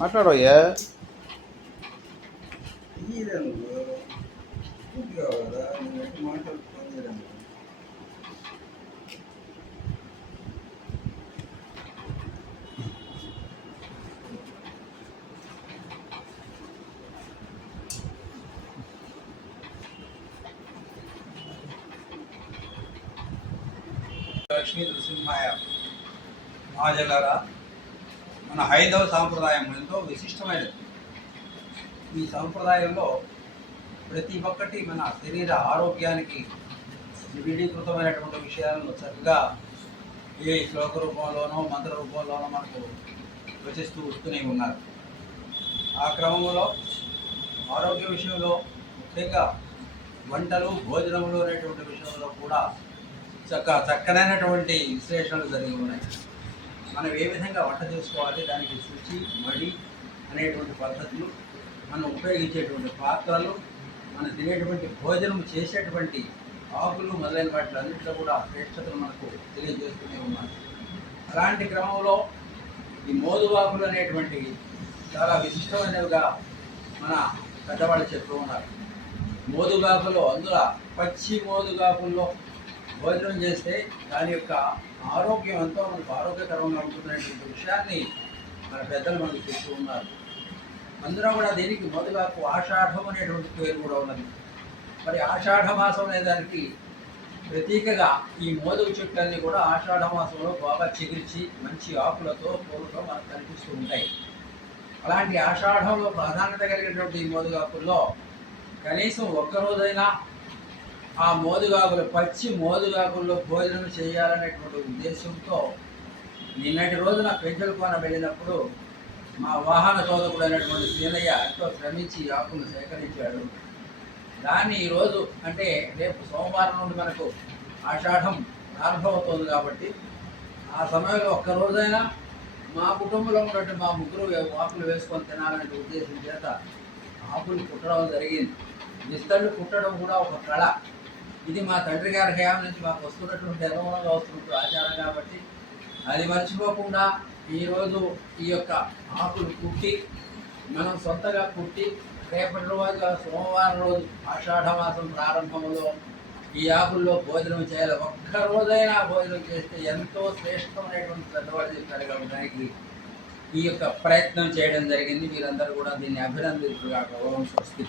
మాట్లాడోయ్యా. లక్ష్మీ నృసింహాయ మహాజలారా, మన హైందవ సాంప్రదాయం ఎంతో విశిష్టమైనది. ఈ సాంప్రదాయంలో ప్రతి ఒక్కటి మన శరీర ఆరోగ్యానికి నిబిడీకృతమైనటువంటి విషయాలను చక్కగా ఏ శ్లోక రూపంలోనో మంత్ర రూపంలోనో మనకు రచిస్తూ వస్తూనే ఉన్నారు. ఆ క్రమంలో ఆరోగ్య విషయంలో, ముఖ్యంగా వంటలు భోజనములు అనేటువంటి విషయంలో కూడా చక్కనైనటువంటి విశ్లేషణలు జరిగి ఉన్నాయి. మనం ఏ విధంగా వంట చేసుకోవాలి, దానికి శుచి మడి అనేటువంటి పద్ధతులు, మనం ఉపయోగించేటువంటి పాత్రలు, మనం తినేటువంటి భోజనం చేసేటువంటి ఆకులు మొదలైన వాటిలన్నింటిలో కూడా శ్రేష్టతలు మనకు తెలియజేస్తూనే ఉన్నాయి. అలాంటి క్రమంలో ఈ మోదుగాకులు అనేటువంటివి చాలా విశిష్టమైనవిగా మన పెద్దవాళ్ళు చెప్తూ ఉన్నారు. మోదుగాకులు, అందులో పచ్చి మోదుగాకుల్లో భోజనం చేస్తే దాని యొక్క ఆరోగ్యం ఎంతో మనకు ఆరోగ్యకరంగా ఉంటున్నటువంటి విషయాన్ని మన పెద్దలు మనకు చెప్తూ ఉన్నారు. అందులో కూడా దీనికి మోదుగాకు ఆషాఢం అనేటువంటి పేరు కూడా ఉన్నది. మరి ఆషాఢ మాసం అనే దానికి ప్రతీకగా ఈ మోదుగు చెట్లన్నీ కూడా ఆషాఢ మాసంలో బాగా చిగిర్చి మంచి ఆకులతో పూలతో మనకు కనిపిస్తూ ఉంటాయి. అలాంటి ఆషాఢంలో ప్రాధాన్యత కలిగినటువంటి ఈ మోదుగాకుల్లో కనీసం ఒక్కరోజైనా ఆ మోదుగాకులు, పచ్చి మోదుగాకుల్లో భోజనం చేయాలనేటువంటి ఉద్దేశంతో నిన్నటి రోజున పెంచలకోన వెళ్ళినప్పుడు మా వాహన సోదకుడు అయినటువంటి సీనయ్య ఎంతో శ్రమించి ఆకులను సేకరించాడు. దాన్ని ఈరోజు, అంటే రేపు సోమవారం నుండి మనకు ఆషాఢం ప్రారంభమవుతుంది కాబట్టి ఆ సమయంలో ఒక్కరోజైనా మా కుటుంబంలో ఉన్నటువంటి మా ముగ్గురు ఆకులు వేసుకొని తినాలనే ఉద్దేశం చేత ఆకులు కుట్టడం జరిగింది. విస్తళ్ళు కుట్టడం కూడా ఒక కళ. ఇది మా తండ్రి గారి హయాం నుంచి మాకు వస్తున్నటువంటి అనుభవంగా వస్తున్నటువంటి ఆచారం కాబట్టి అది మర్చిపోకుండా ఈరోజు ఈ యొక్క ఆకులు కుట్టి మనం సొంతగా కుట్టి రేపటి రోజుగా సోమవారం రోజు ఆషాఢ మాసం ప్రారంభంలో ఈ ఆకుల్లో భోజనం చేయాలి. ఒక్కరోజైనా భోజనం చేస్తే ఎంతో శ్రేష్టమైనటువంటి పెద్దవాళ్ళు చెప్పారు కాబట్టి ఈ యొక్క ప్రయత్నం చేయడం జరిగింది. మీరందరూ కూడా దీన్ని అభినందించుగాక. ఓం స్వస్తి.